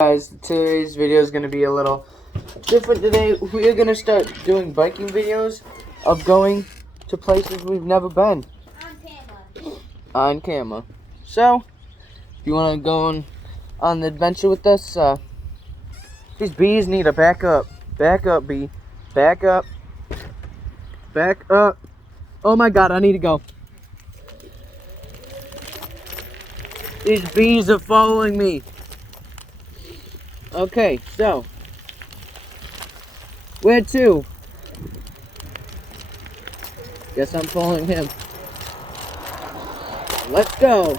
Guys, today's video is going to be a little different today. We are going to start doing biking videos of going to places we've never been. On camera. So, if you want to go on the adventure with us, these bees need to back up. Back up, bee. Back up. Back up. Oh my god, I need to go. These bees are following me. Okay, so where to? Guess I'm following him. Let's go.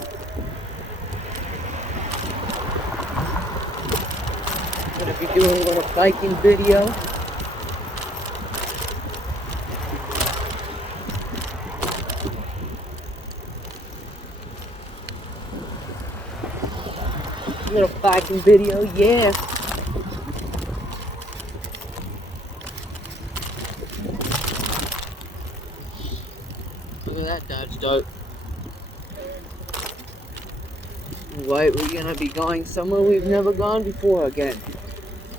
Gonna be doing a little biking video. Little biking video, yeah. Look at that Dodge Dart. Right, we're gonna be going somewhere we've never gone before again.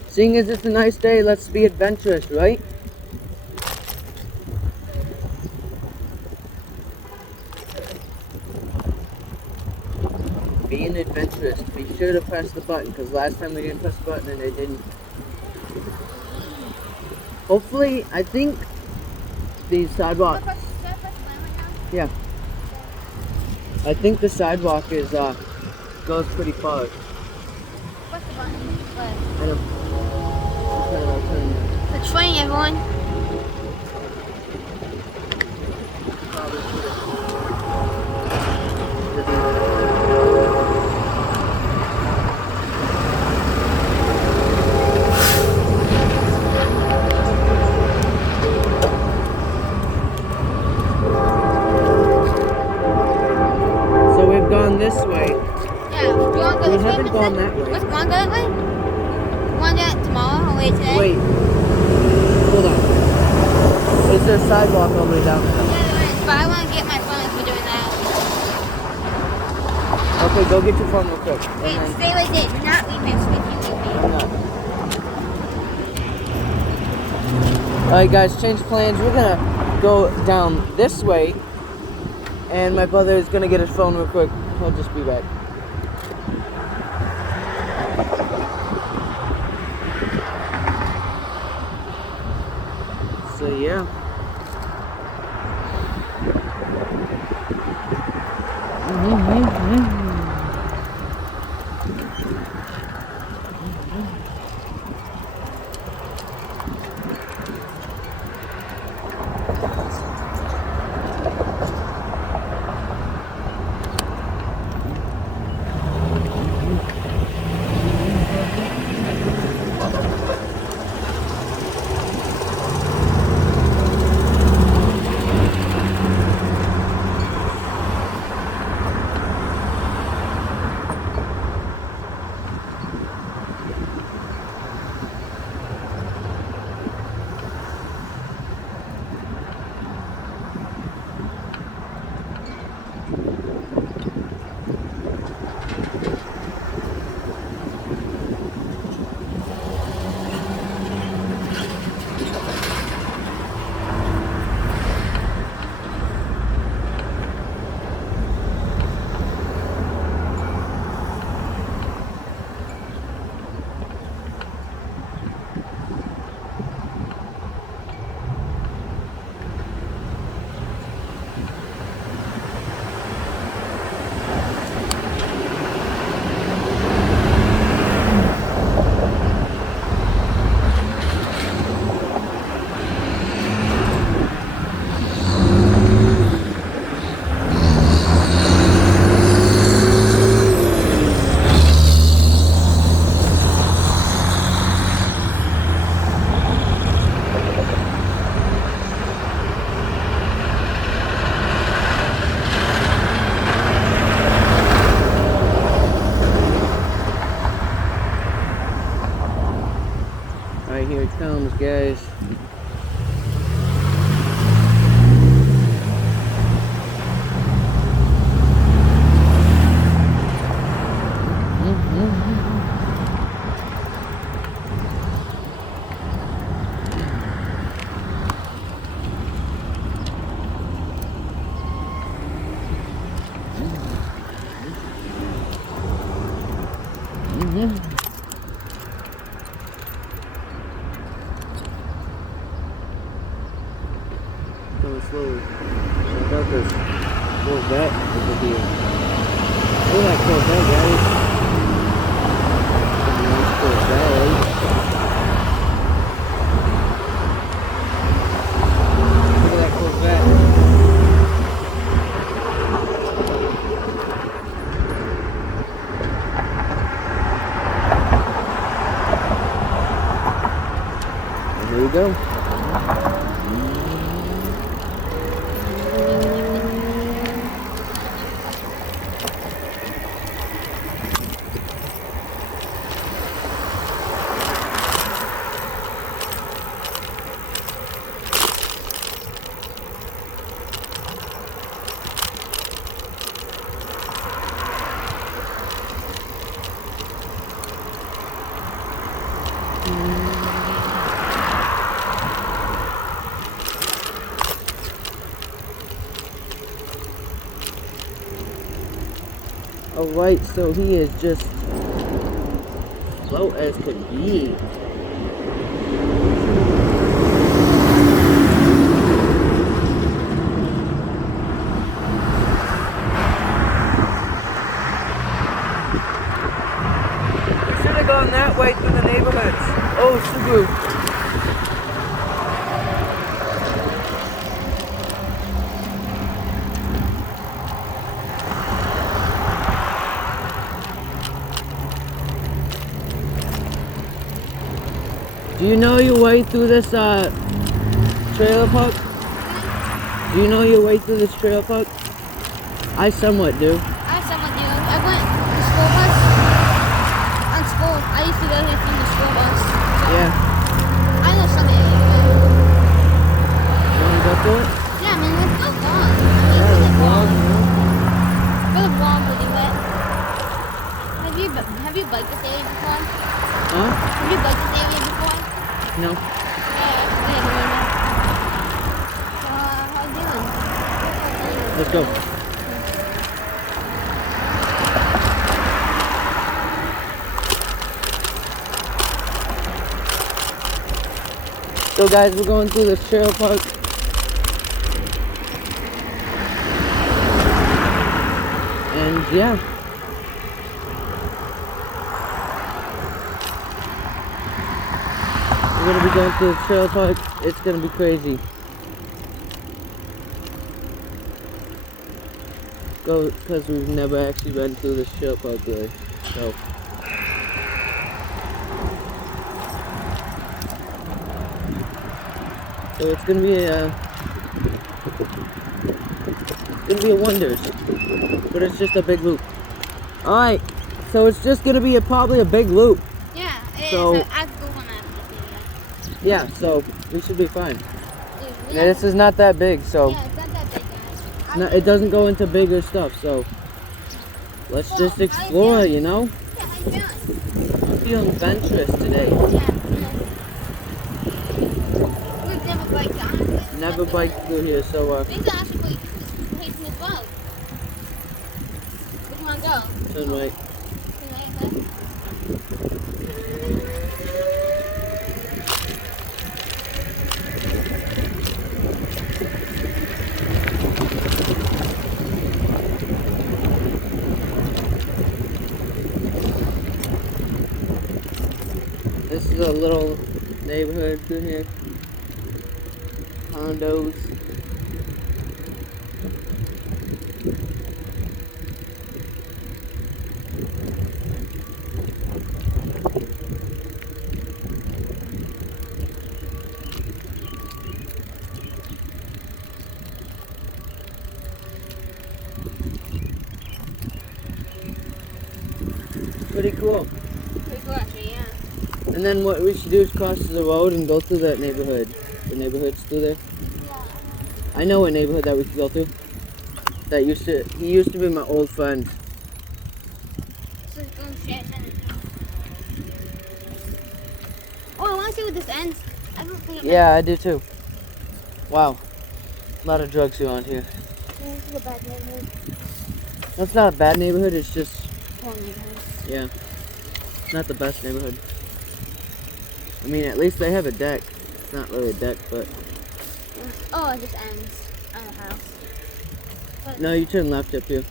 Seeing as it's a nice day, let's be adventurous, right? Being adventurous. Be sure to press the button, because last time we didn't press the button and it didn't. Hopefully, I think the sidewalk. Yeah. I think the sidewalk is goes pretty far. What's the button? I don't. The train, everyone. So we've gone this way. Yeah, do you want to go We this way? haven't gone that way. Let's go that way. Want to do that tomorrow or wait today? Wait. Hold on. Is there a sidewalk all the way down there? Yeah, there is, but I want to get my phone if we're doing that. Okay, go get your phone real quick. Wait, stay like this. Do not leave me. I'm sleeping with me. I'm not. Alright guys, change plans. We're gonna go down this way. And my brother is gonna get his phone real quick. He'll just be back. So yeah. Alright, here it comes, guys. slowly. Check out this Corvette over here. Look at that Corvette, guys. Nice Corvette. Look at that Corvette. And there you go. Alright, so he is just slow as can be. Should have gone that way through the neighborhoods. Oh, Subaru. Do you know your way through this trailer park? Do you know your way through this trailer park? I somewhat do. I somewhat do. I went to school bus. On school. I used to go here from the school bus. Yeah. I know some areas. You want to go through it? Yeah, man, let's go vlog. Yeah, Let's the vlog. go to vlog with you, but have you biked this area before? Huh? Have you biked this area before? No. How you doing? Let's go. So guys, we're going through this trailer park. And yeah. We're gonna be going through the trailer park. It's gonna be crazy. Go, because we've never actually been through this trailer park really. So. So it's gonna be a wonders, but it's just a big loop. All right, so it's just gonna be probably a big loop. Yeah, it So- is. I go on that video. Yeah, so we should be fine. Dude, Yeah, this is not that big, so yeah, it's not that big, guys. no, it doesn't go into bigger stuff. So let's just explore, you know. Yeah, how you feeling? I'm feeling adventurous today. Yeah. We've never biked down here. Never biked through here, so We can actually bike this place as well. Where do you want to go? turn right. Turn right, okay? This is a little neighborhood through here. Condos. Pretty cool. Pretty cool, actually, yeah. And then what we should do is cross the road and go through that neighborhood. The neighborhood's through there. Yeah. I know what neighborhood that we could go through. He used to be my old friend. So it's going straight ahead. Oh, I want to see where this ends. I don't think it Yeah, I do too. Wow. A lot of drugs around here. This is a bad neighborhood. That's not a bad neighborhood, it's just, Poor neighborhood. yeah, not the best neighborhood. I mean, at least they have a deck. It's not really a deck, but Oh, it just ends. house. But, No, you turn left up here.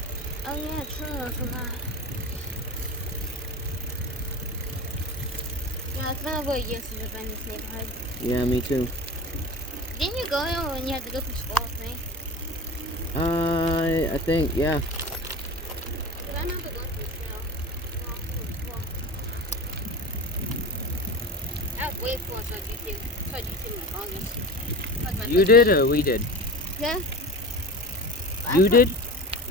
oh yeah, true. I forgot. Yeah, it's been over a year since I've been in this neighborhood. Yeah, me too. Didn't you go there when you had to go through school with me? I think, yeah. Because I remember going through school. I was way before I started YouTube. I started YouTube in like August. That was my You first did video. or we did? Yeah. You did?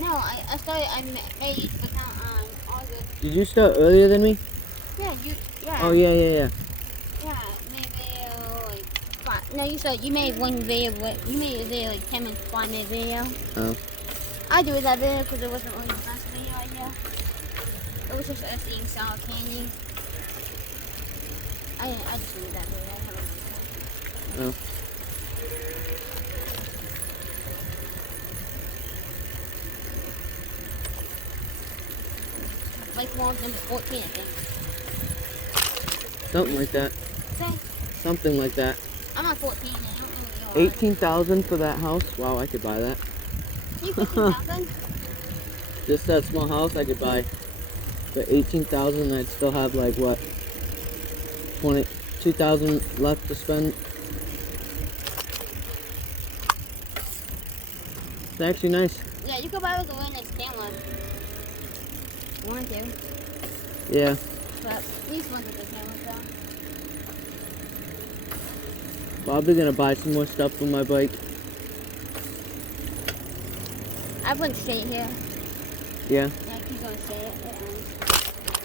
No, I made YouTube account on August. Did you start earlier than me? Yeah, yeah. Oh, yeah. Yeah, maybe like five. No, you made one video. You made a video like 10 minutes, 5-minute video. Oh. I do that video because it wasn't really the best video idea. It was just us eating sour candy. I just made that video. I haven't made that. Oh. Like one of them is 14, I think. Something like that. Say, Something like that. I'm not 14 yet. I don't really know. 18,000 for that house? Wow, I could buy that. You 15,000? Just that small house I could buy for 18,000. I'd still have like what, 22,000 left to spend. It's actually nice. Yeah, you could buy with the one next camera. One, two. Yeah. But at least one of the cameras though. Probably gonna buy some more stuff for my bike. I went straight here. Yeah. Yeah, I keep going straight.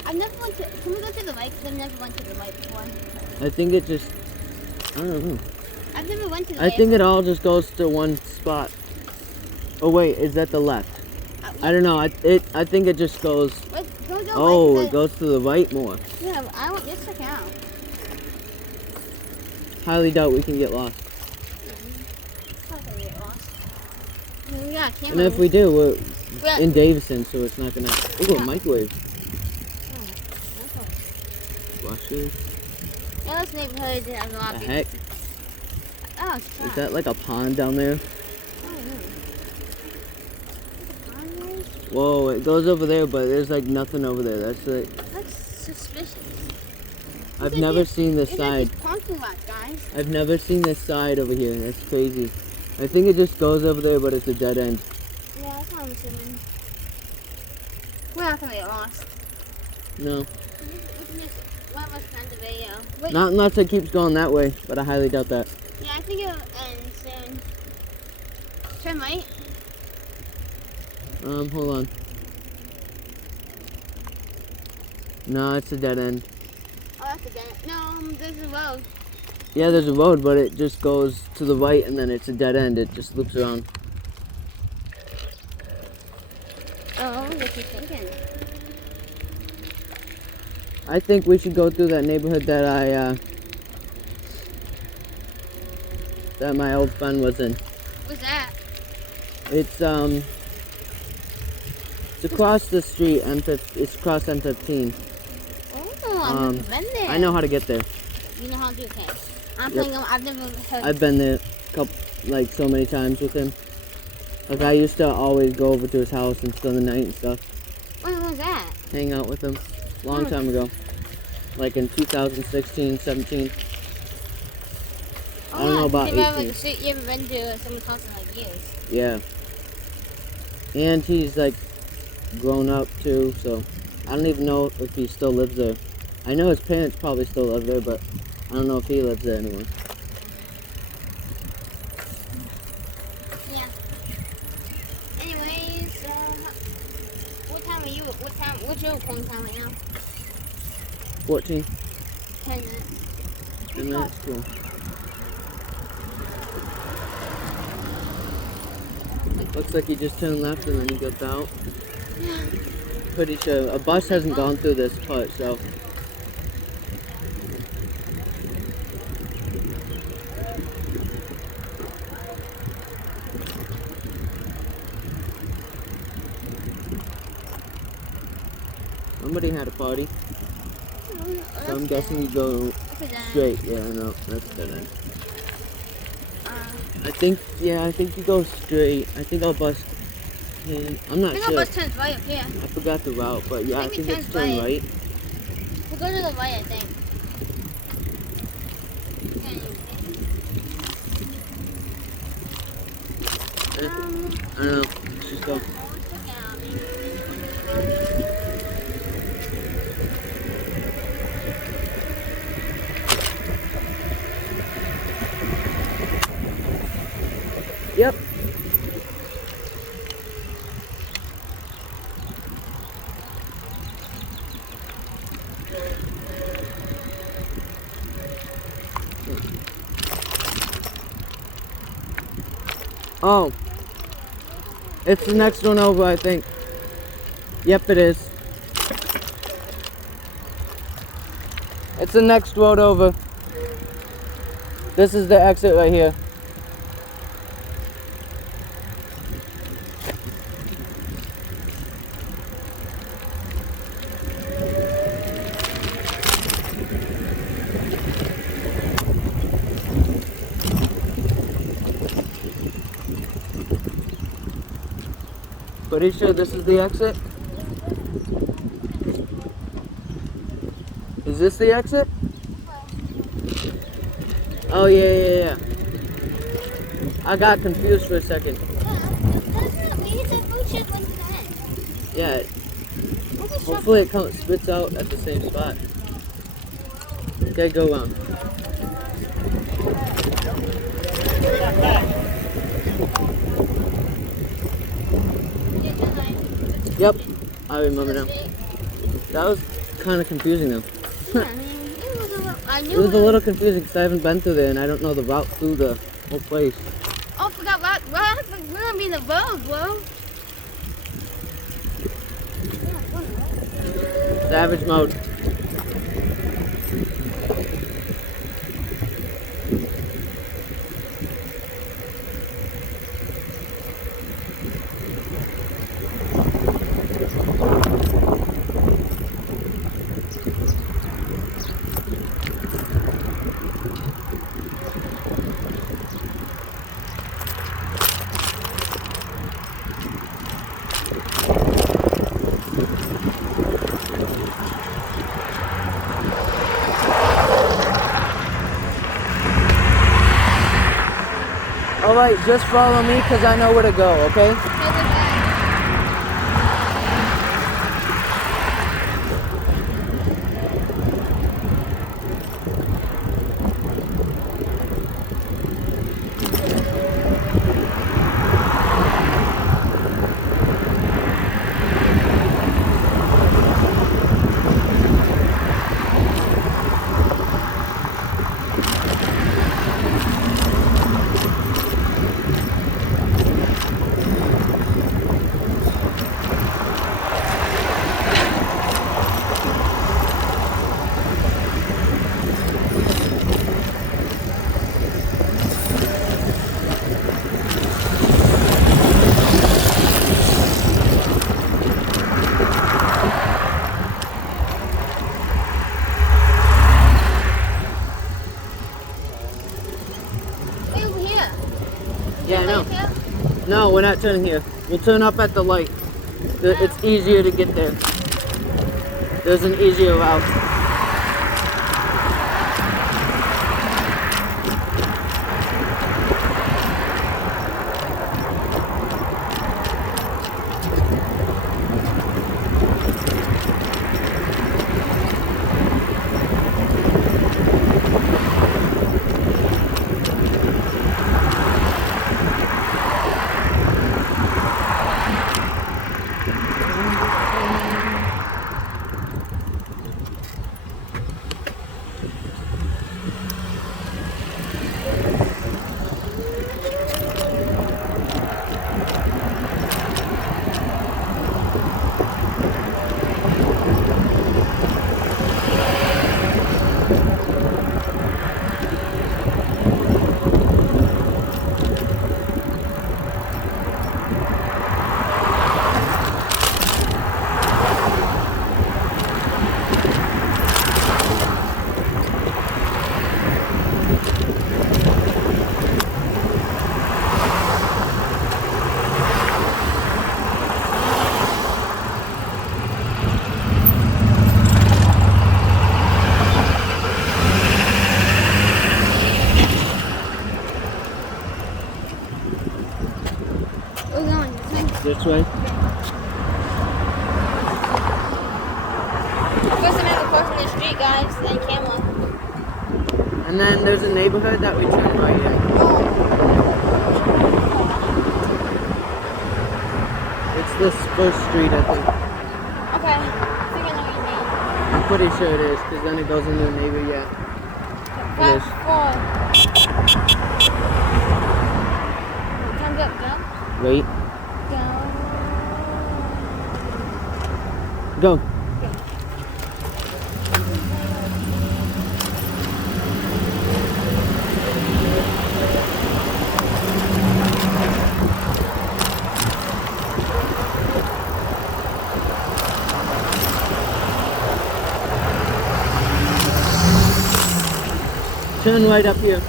I've never went to. Can we go to the right? Because I've never went to the right before. I think it just, I don't know. I've never went to the I right. think it all just goes to one spot. Oh wait, is that the left? I don't know. I think it just goes. Go Oh, right, it goes to the right more. Yeah, I want. Let's check it out. Highly doubt we can get lost. It's not gonna get lost. I mean, we got a camera. And if we do, we're Yeah. in Davison, so it's not gonna. Ooh, a Yeah. microwave. Oh, Washer. yeah, this neighborhood has a lot The of heck? Oh, it's Is that like a pond down there? Whoa, it goes over there, but there's like nothing over there. That's like, That's suspicious. I've never seen this It's side. like these parking lots, guys. I've never seen this side over here. That's crazy. I think it just goes over there, but it's a dead end. Yeah, that's what I'm assuming. We're not gonna get lost. No. We can just one of us can end the video. Wait, Not unless it keeps going that way, but I highly doubt that. yeah, I think it'll end soon. Turn right. Hold on. No, it's a dead end. Oh, that's again. No, there's a road. Yeah, there's a road, but it just goes to the right and then it's a dead end. It just loops around. Oh, what you thinking? I think we should go through that neighborhood that that my old friend was in. What's that? It's across the street. It's across M15. Oh, I've never been there. I know how to get there. You know how to do okay. I'm Yep. playing. I've never heard. I've been there so many times with him. Like I used to always go over to his house and spend the night and stuff. When was that? Hang out with him. Long time ago. Like in 2016, 17. Oh, I don't know about you haven't 18. You haven't been to someone's house in like years. Yeah. And he's like grown up too, so I don't even know if he still lives there. I know his parents probably still live there, but I don't know if he lives there anymore. Yeah. Anyways, what time are you? What's your phone time right now? 14. 10 minutes. 10 minutes? Cool. Looks like he just turned left and then he gets out. Yeah. Pretty sure a bus hasn't gone through this part, so. Somebody had a party, so I'm guessing you go straight. Yeah, no, that's dead end. I think you go straight. I think I'll bust 10. I'm not I think sure. I'll bust 10's right up here. I forgot the route, but yeah, I Maybe think it's 10's turn right. right. We'll go to the right, I think. I don't know. Let's just go. Yep. Oh. It's the next one over, I think. Yep, it is. It's the next road over. This is the exit right here. Pretty sure this is the exit. Is this the exit? Oh yeah. I got confused for a second. Yeah. Hopefully it spits out at the same spot. Okay, go around. Yep, I remember now. That was kind of confusing though. It was a little confusing because I haven't been through there and I don't know the route through the whole place. Oh, I forgot we're gonna be in the road, bro. Savage mode. Alright, just follow me because I know where to go, okay? Yeah, no. No, we're not turning here. We'll turn up at the light. It's easier to get there. There's an easier route. this way. First another crossing the street, guys, then camera. And then there's a neighborhood that we turn right in. It's this first street, I think. Okay, I think I know your name. I'm pretty sure it is, because then it goes into a neighbor, yeah. It is. 5, 4. Time's up, go. Wait. Go. Go. Turn right up here.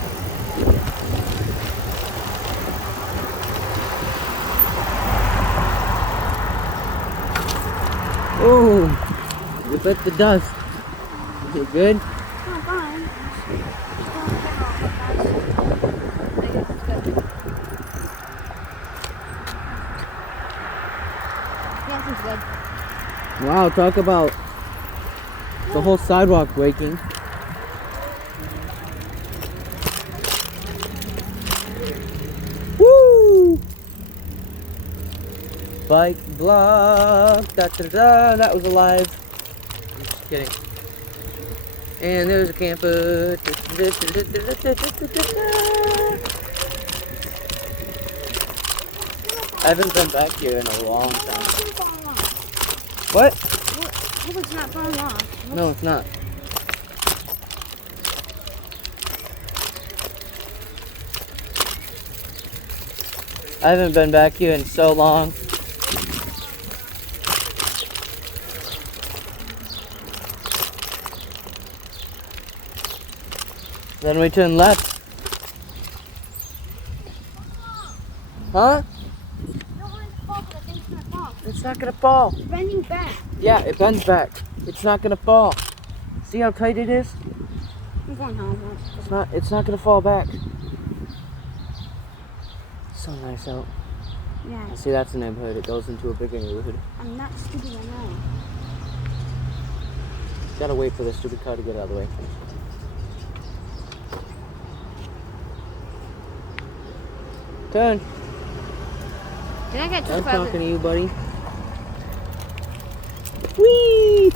Oh, you bit the dust. You good? Oh, fine. Yeah, this is good. Wow, talk about the whole sidewalk breaking. Woo! Bike block. Da, da, da, that was alive. I'm just kidding. And there's a camper. I haven't been back here in a long time. What? Hope it's not falling off. No, it's not. I haven't been back here in so long. Then we turn left. Huh? It's not gonna fall. It's bending back. Yeah, it bends back. It's not gonna fall. See how tight it is? I'm going home. It's not gonna fall back. So nice out. Yeah. See, that's a neighborhood. It goes into a bigger neighborhood. I'm not stupid, I know. Gotta wait for the stupid car to get out of the way. Turn. Did I get I'm too talking to you, buddy. Whee!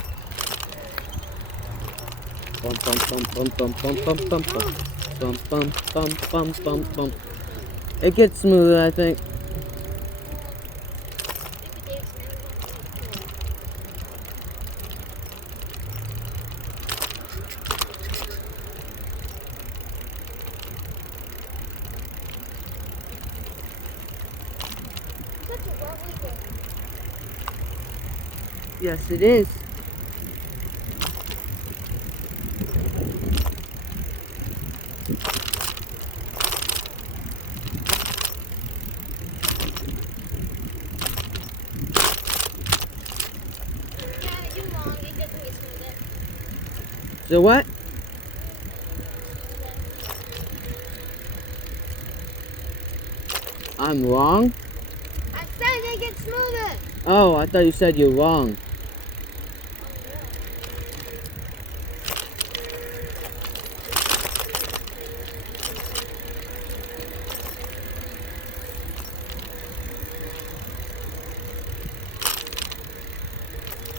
Bum bum bum bum bum bum bum bum bum bum bum bum bum bum bum. It gets smoother, I think. Yes, it is. So what? I'm wrong? I said they get smoother. Oh, I thought you said you're wrong.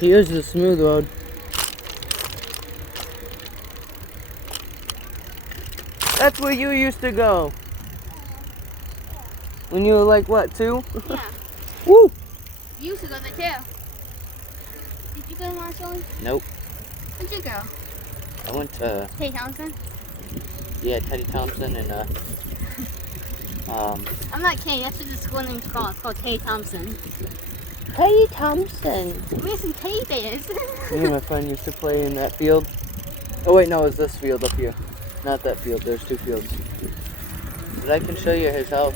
Here's the smooth road. That's where you used to go. When you were like, what, 2? Yeah. Woo! You used to go there too. Did you go to Marshall? Nope. Where'd you go? I went to, Tay Thompson? yeah, Teddy Thompson and, I'm not kidding. That's what the school name's called. It's called Tay Thompson. Teddy Thompson. We have some teddy bears. Me and my friend used to play in that field. Oh wait, no, it's this field up here. Not that field, there's 2 fields. But I can show you his house.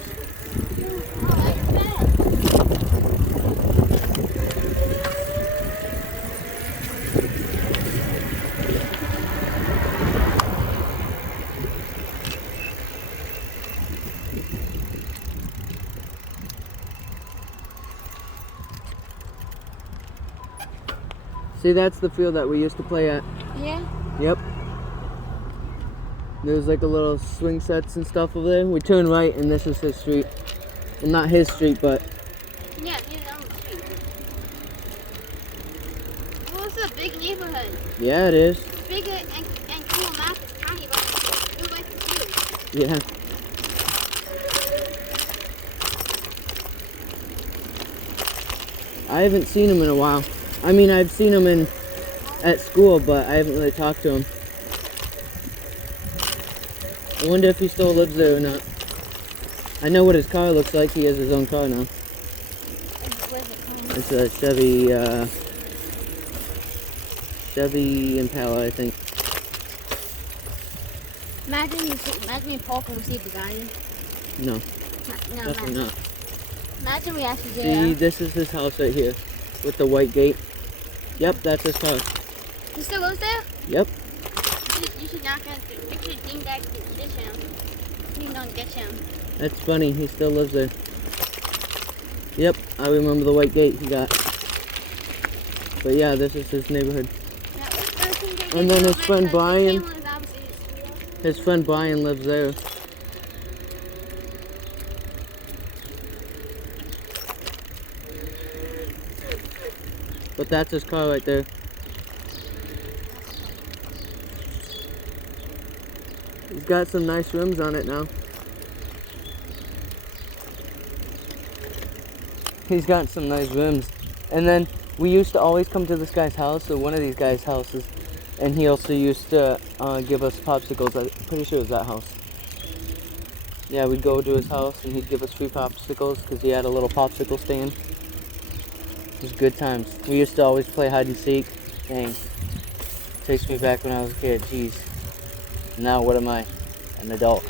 See, that's the field that we used to play at. Yeah. Yep. There's like a little swing sets and stuff over there. We turn right and this is his street. Well, not his street, but Yeah, he's on the street. Well, it's a big neighborhood. yeah, it is. It's bigger and cool map is tiny, but it's like huge. Yeah. I haven't seen him in a while. I mean, I've seen him at school, but I haven't really talked to him. I wonder if he still lives there or not. I know what his car looks like. He has his own car now. Where's it from? It's a Chevy Impala, I think. Imagine you Paul can receive the guy. No, No, definitely imagine. not. Imagine we actually did See, that. this is his house right here with the white gate. Yep, that's his car. He still lives there? Yep. You should knock on the you should ding that to ditch him. You don't ditch him. That's funny. He still lives there. Yep, I remember the white gate he got. But yeah, this is his neighborhood. And then his friend Brian. His friend Brian lives there. But that's his car right there. He's got some nice rims on it now. He's got some nice rims. And then we used to always come to this guy's house, or one of these guys' houses, and he also used to give us popsicles. I'm pretty sure it was that house. Yeah, we'd go to his house and he'd give us free popsicles because he had a little popsicle stand. It was good times. We used to always play hide and seek. Dang. Takes me back when I was a kid. Jeez. Now what am I? An adult.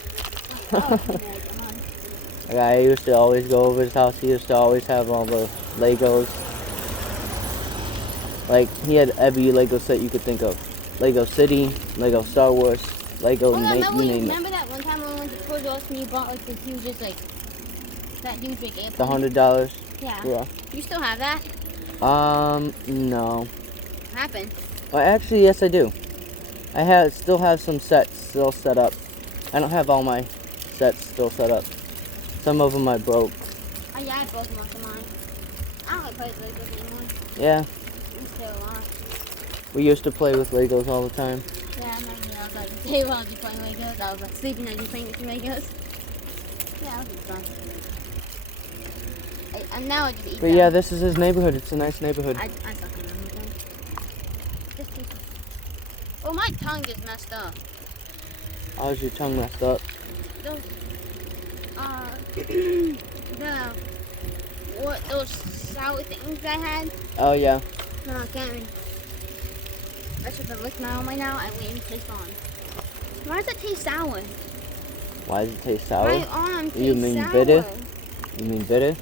I used to always go over his house. He used to always have all the Legos. Like, he had every Lego set you could think of. Lego City, Lego Star Wars, Lego, you name it. Remember that one time when we went to Toys R Us and you bought like the hugest, like, that huge big airplane? The $100? Yeah. Yeah. You still have that? No. What happened? Well, actually, yes, I do. I still have some sets still set up. I don't have all my sets still set up. Some of them I broke. Oh yeah, I broke most of mine. I don't like play with Legos anymore. Yeah. I used to a lot. We used to play with Legos all the time. Yeah, I remember I was like, the day while I'd be playing Legos, I was like sleeping and I'd be playing with the Legos. Yeah, that was fun. And now I just eat But them. yeah, this is his neighborhood. It's a nice neighborhood. I suck on them. Just pieces. Oh, my tongue just messed up. How's your tongue messed up? Those, those sour things I had. Oh, yeah. No, I can't. I should have licked my arm right now and wait and taste on. Why does it taste sour? Why does it taste sour? My arm tastes You mean sour. bitter? You mean bitter?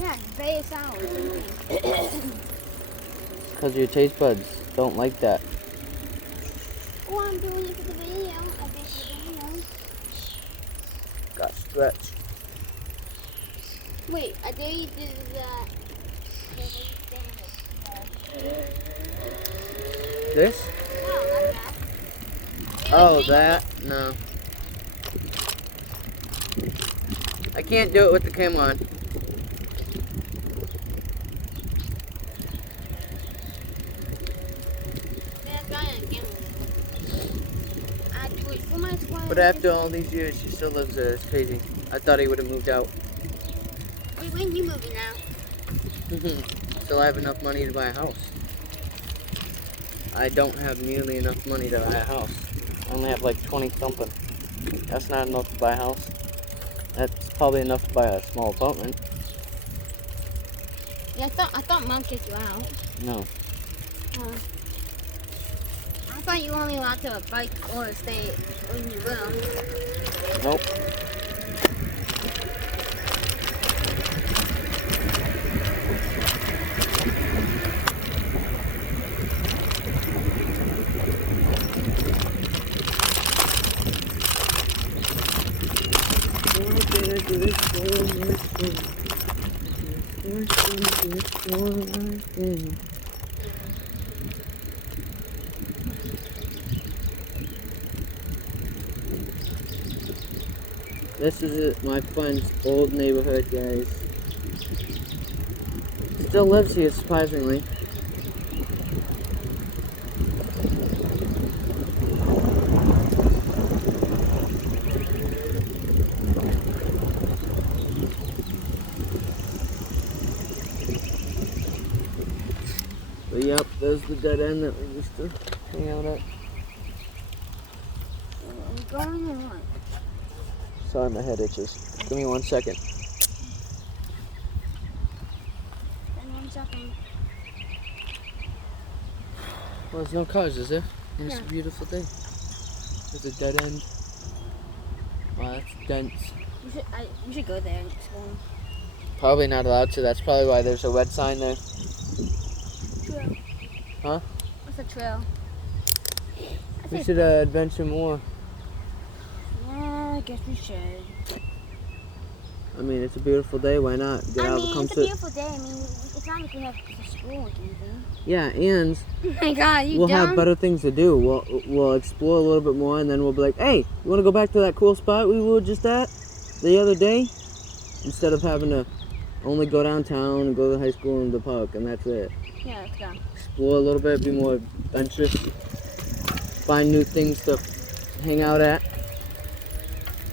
Yeah, it's very sour. Because your taste buds don't like that. Oh, I'm doing it for the video. I think the video. Got stretched. Wait, I dare you do that. This? No, not that. Oh, that? No. I can't do it with the camera on. But after all these years, he still lives there. It's crazy. I thought he would have moved out. Wait, when you moving now? Still have enough money to buy a house. I don't have nearly enough money to buy a house. I only have like 20 something. That's not enough to buy a house. That's probably enough to buy a small apartment. Yeah, I thought Mom kicked you out. No. I thought you were only allowed to bike or stay when you will. Nope. This is my friend's old neighborhood, guys. Still lives here, surprisingly. But yep, there's the dead end that we used to hang out at. I'm going in one. Sorry, my head itches. Give me 1 second. Then 1 second. Well, there's no cars, is there? And it's Yeah. a beautiful day. There's a dead end. Wow, that's dense. We should go there and explore. Probably not allowed to. That's probably why there's a red sign there. Trail. Huh? What's a trail? We should adventure more. Yeah, I guess we should. I mean, it's a beautiful day. Why not? Get out of the It's a comfort. beautiful day. I mean, it's not like we have to school or anything. Yeah, and Oh my God, you we'll dumb? have better things to do. We'll explore a little bit more, and then we'll be like, hey, you want to go back to that cool spot we were just at the other day? Instead of having to only go downtown and go to the high school and the park, and that's it. Yeah, let's go. Explore a little bit, be more adventurous, find new things to hang out at.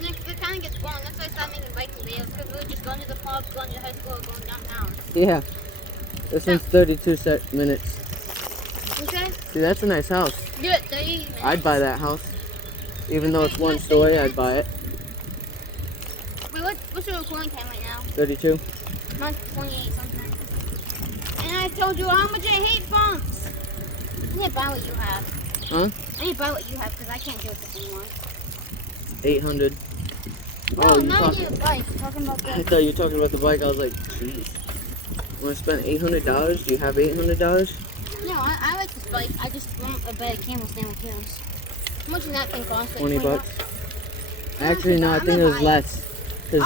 It kind of gets boring. That's why I started making biking videos, because we were just going to the park, going to high school, or going downtown. Yeah. This one's 32 minutes. Okay? See, that's a nice house. Do it 30 minutes. I'd buy that house. Even though it's one story, I'd buy it. Wait, what's the recording time right now? 32. Mine's 28 something. And I told you how much I hate fonts. I need to buy what you have. Huh? I need to buy what you have, because I can't do it anymore. 800. No, Oh, you not talk- you, bike. Talking about I the... thought you were talking about the bike. I was like, jeez. Want to spend $800? Do you have $800? No, I like this bike. I just want a better camera stand with yours. How much does that thing cost? Like 20 bucks? No, Actually, no, I I'm think it gonna was buy less. Because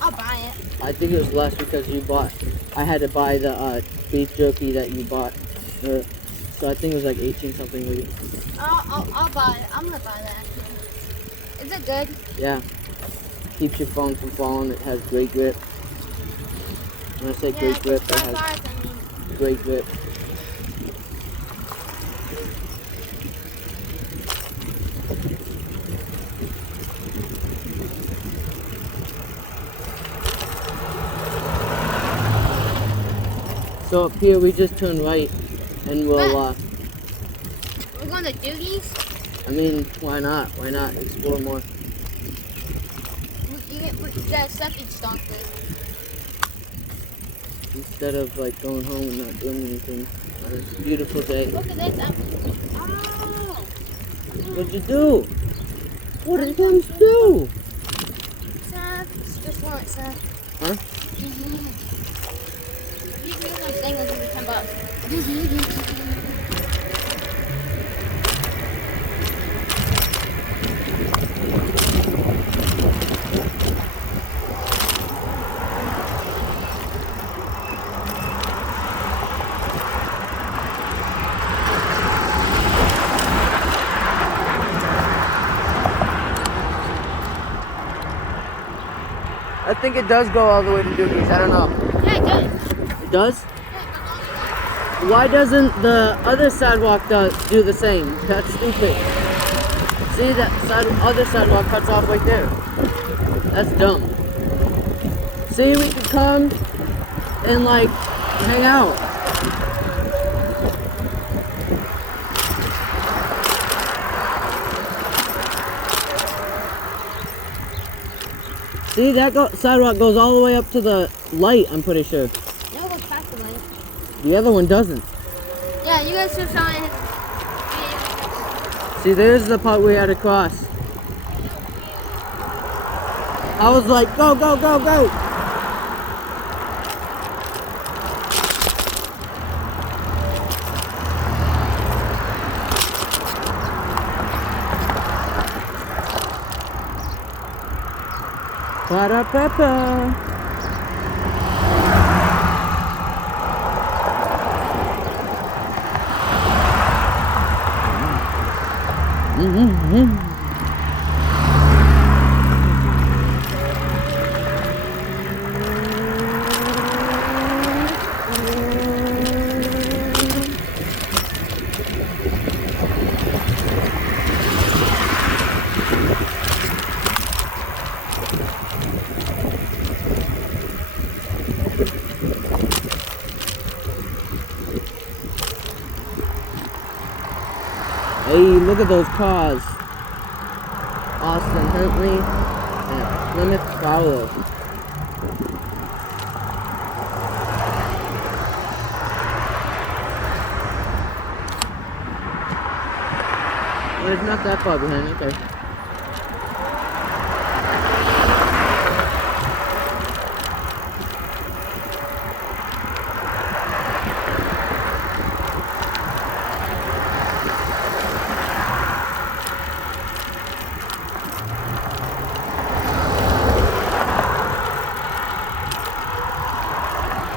I'll buy it. I think it was less because you bought, I had to buy the beef jerky that you bought. So I think it was like 18 something with you. I'll buy it. I'm gonna buy that. Is it good? Yeah. Keeps your phone from falling. It has great grip. When I say great grip, it has $5, great grip. So up here we just turn right and we'll We're going to Doogie's. I mean, why not? Why not explore more? That stuff you stopped with. Instead of like going home and not doing anything on this beautiful day. Look at this. Oh! What'd you do? What did things do? Seth, just want Seth. Huh? You can use my thing and give me $10. I think it does go all the way to Doogie's. I don't know. Yeah, it does. It does? Why doesn't the other sidewalk do the same? That's stupid. See, that other sidewalk cuts off right there. That's dumb. See, we could come and like hang out. See, that sidewalk goes all the way up to the light, I'm pretty sure. No, it goes past the light. The other one doesn't. Yeah, you guys should sign it. See, there's the part we had to cross. I was like, go, go, go, go! Ba-da-ba-ba. look at those cars. Austin Huntley and Plymouth Fowler. Well, it's not that far behind, okay.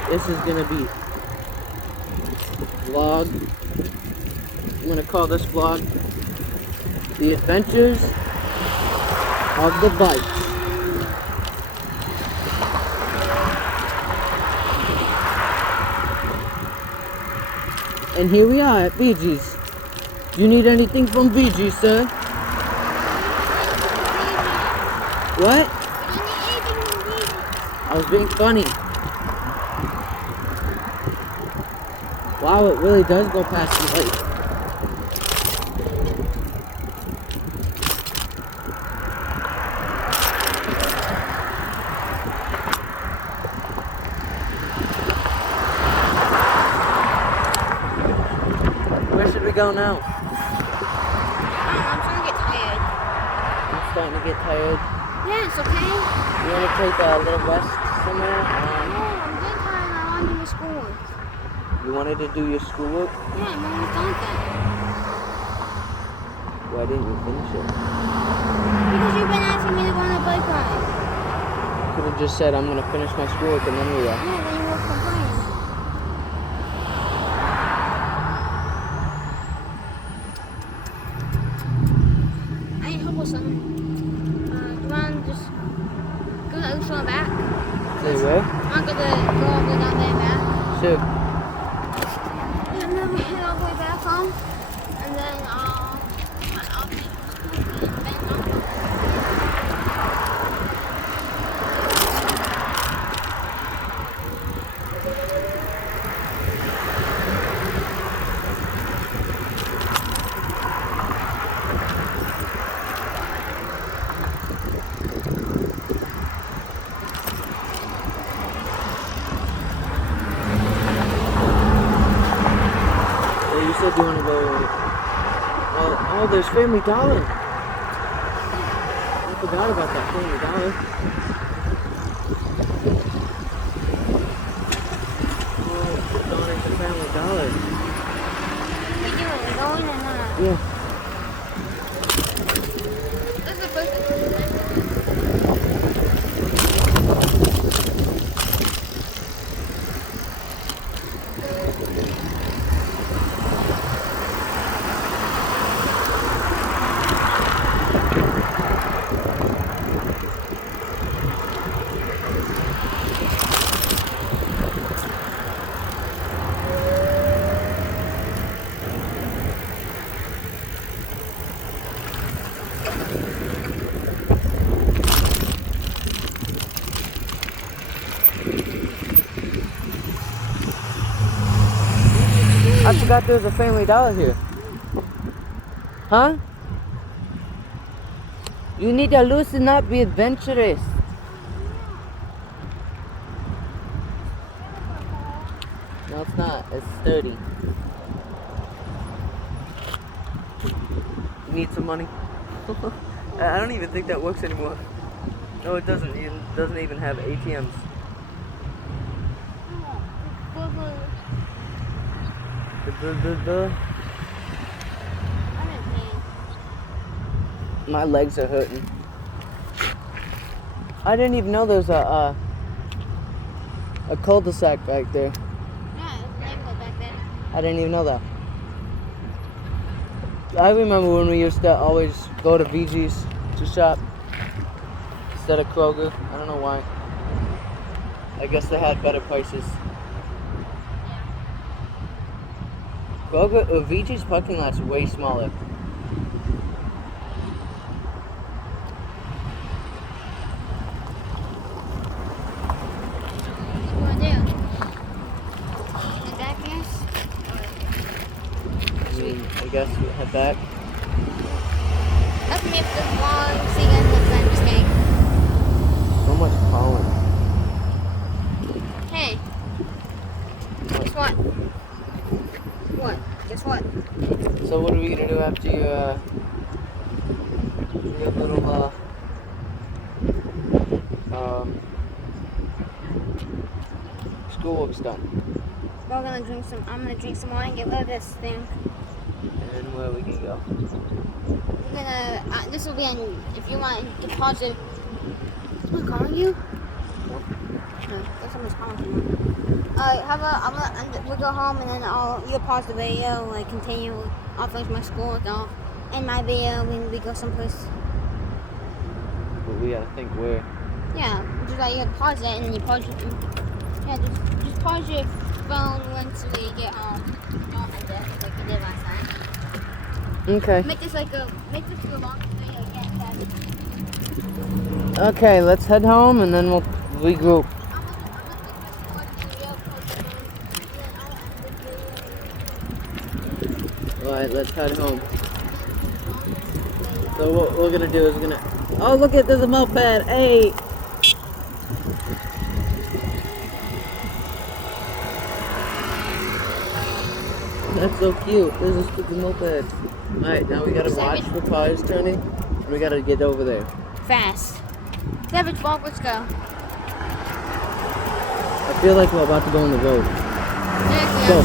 This is gonna be vlog. I'm gonna call this vlog The Adventures of the Bike. And here we are at BG's. You need anything from BG's, sir? What? I was being funny. Wow, it really does go past the light. Where should we go now? I'm starting to get tired. I'm starting to get tired. Yeah, it's okay. You want to take a little rest somewhere? No, I'm getting tired and I want to do my schoolwork. You wanted to do your schoolwork? Yeah, I'm almost done with that. Why didn't you finish it? Because you've been asking me to go on a bike ride. Could have just said, I'm going to finish my schoolwork and then we are. Yeah, then you will complain. I need help with something. You want to just go to the on back? Say where? I'm going to go all the way down there and back. Sure. And then we head all the way back home. And then I'll take the and then You said you want to go. Oh, there's Family Dollar. I forgot about that Family Dollar. Oh, going to Family Dollar. we do it. We're going or not? Yeah. This is the first thing. I forgot there was a Family Dollar here. Huh? You need to loosen up, be adventurous. No, it's not. It's sturdy. You need some money? I don't even think that works anymore. No, it doesn't. It doesn't even have ATMs. I'm in pain. My legs are hurting. I didn't even know there was a cul-de-sac back there. Yeah, there's a neighborhood back there. I didn't even know that. I remember when we used to always go to VG's to shop instead of Kroger. I don't know why. I guess they had better prices. Kroger or VG's parking lot's way smaller. What do you want to do? Head back, yes? I guess we head back. skip the vlog. See you guys next time. Just kidding. So much pollen. Hey. Guess what? What? Guess what? So what are we gonna do after you get little schoolwork's done? We're gonna drink some. I'm gonna drink some wine and get rid of this thing. And where we can go. We're gonna. This will be on. If you want to pause it. Someone calling you? No, someone's calling you. How about we'll go home and then you'll pause the video, like continue. I'll finish my school and I'll end my video when we go someplace. But we gotta think where. Yeah, just like you pause it and then you pause it. Yeah, just pause your phone once we get home. Don't end it like you did last time. Okay. Make this a long video again. Okay, let's head home and then we'll regroup. Alright, let's head home. So what we're gonna do is oh, look at, there's a moped. Hey! That's so cute. There's a stupid moped. Alright, now we gotta watch the cars turning and we gotta get over there. Fast. Savage Walk, let's go. I feel like we're about to go on the road. Go.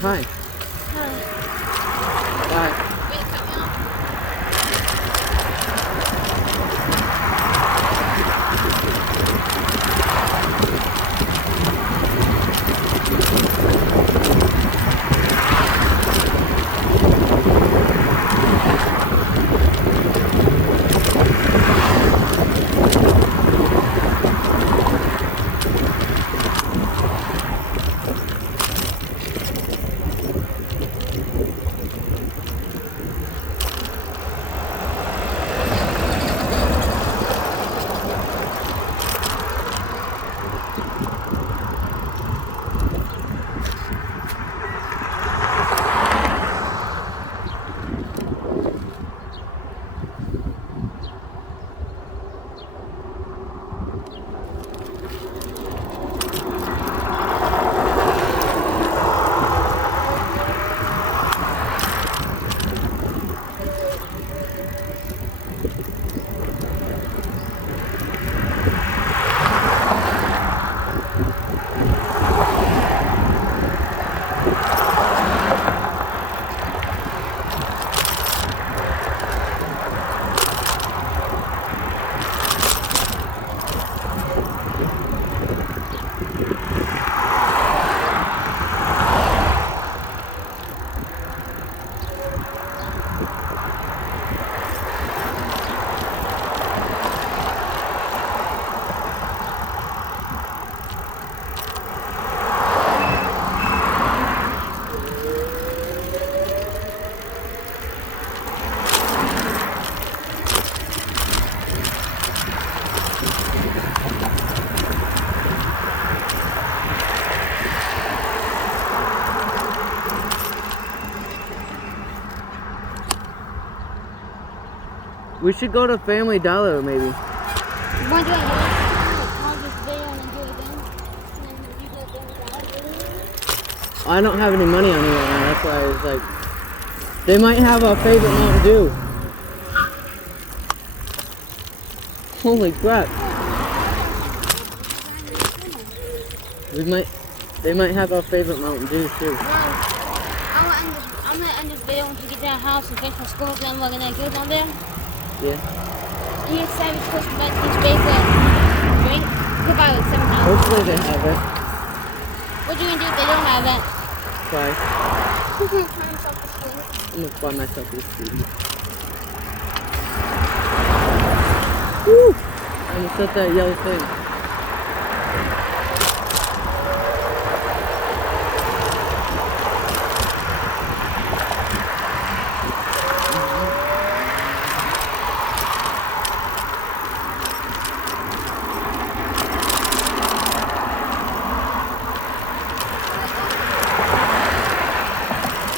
Hi. Bye. Wait, cut me off. We should go to Family Dollar maybe. You want to do it? Pause this video and then do it again. And then you go to I don't have any money on me right now. That's why I was like, they might have a favorite Mountain Dew. Holy crap! They might have our favorite Mountain Dew too. I'm gonna end this video once you get to our house and finish my school. Then we're gonna go down there. Yeah. You get Savage Coast Beach Baker drink. Could buy like $7. Hopefully they have it. What are you gonna do if they don't have it? Try. I'm I'm gonna buy myself this food. Woo! I almost hit that yellow thing.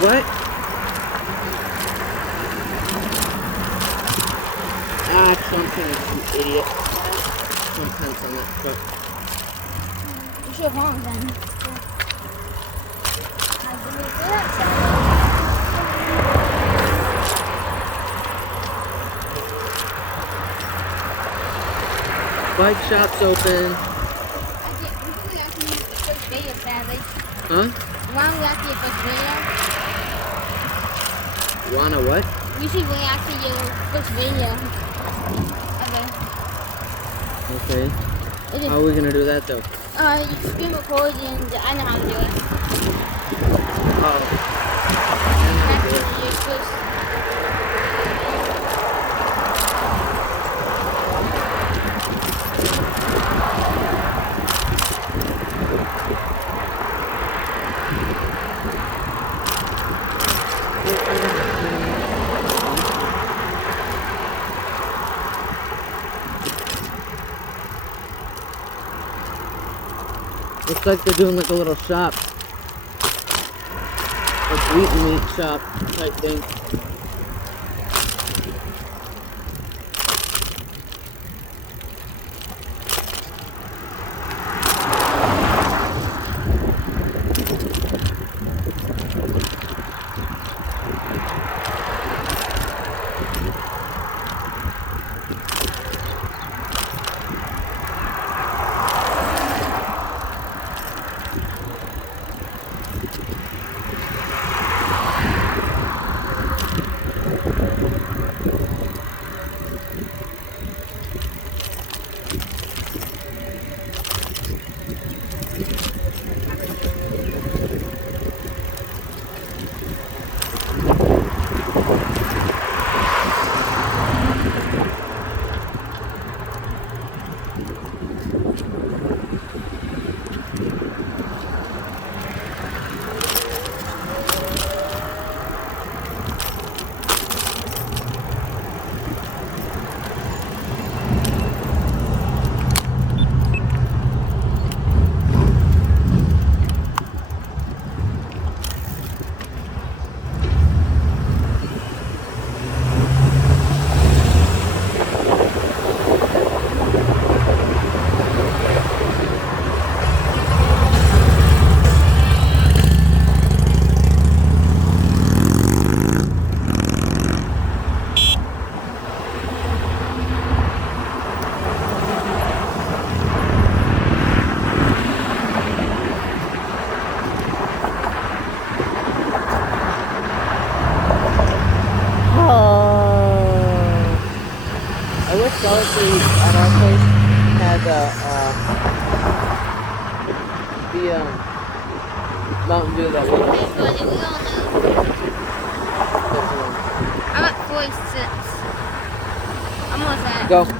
What? Ah, something, you idiot. Some pants on that truck. You should have honked then. Bike shop's open. Huh? Why don't we after your first video? Wanna what? You should wait after your first video. Okay. Okay. How are we gonna do that though? You screen record and I know how to do it. Oh. After your first. Looks like they're doing like a little shop. Like wheat and meat shop type thing. Dollar Tree at our place had the Mountain Dew that we I'm at 46. I'm almost at. Go. Go.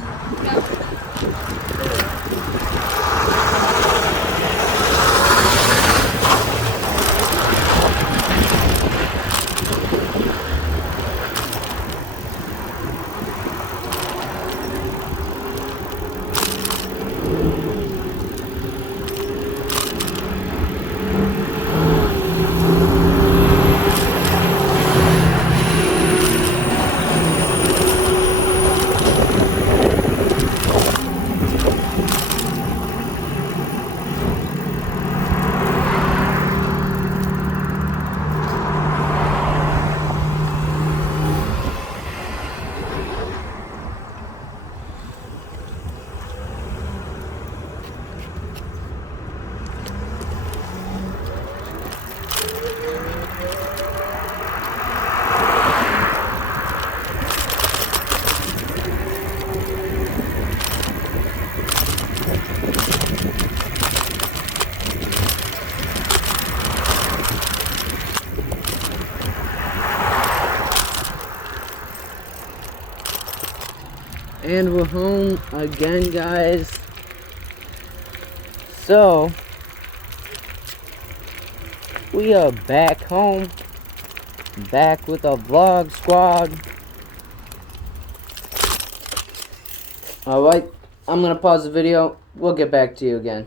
And we're home again, guys. So, we are back home. Back with a vlog squad. Alright, I'm gonna pause the video. We'll get back to you again.